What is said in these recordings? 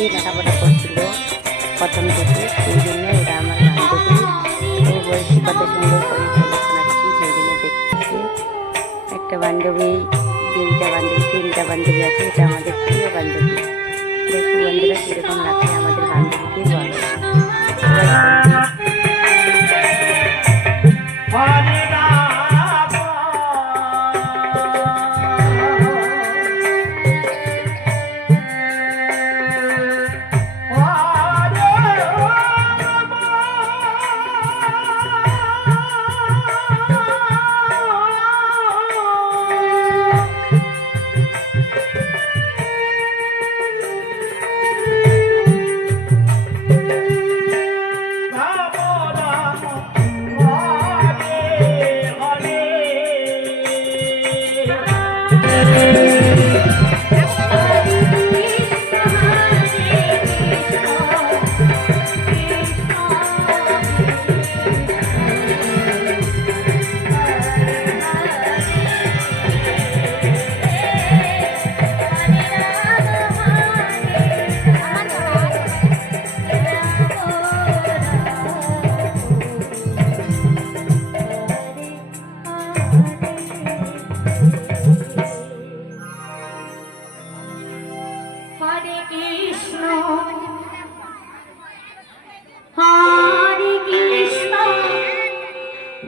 সাথেই লেখাপড়া করছিল প্রথম থেকে, সেই জন্য এটা আমার বান্ধবী এই বয়সী কত সুন্দর করে শোনাচ্ছি সেই জন্য দেখতেছি একটা বান্ধবী, দুইটা বান্ধবী, তিনটা বান্ধবী আছে, এটা আমাদের প্রিয় বান্ধবী। দেখো বান্ধবীরা কীরকম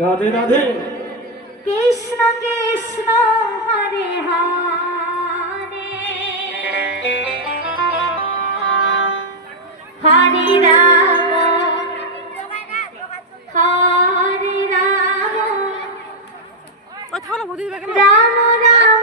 রাধে রাধে। কৃষ্ণ কৃষ্ণ হরে হরে। হরে রাম। রাম রাম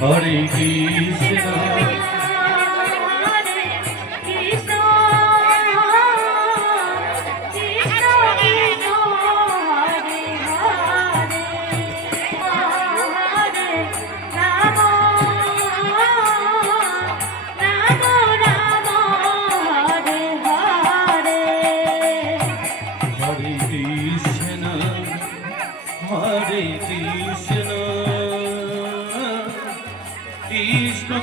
হরে কৃষ্ণ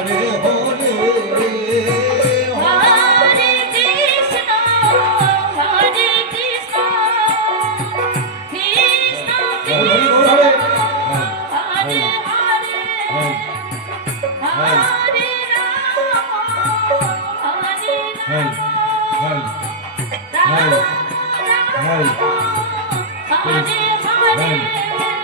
হেল হেল Hare Hare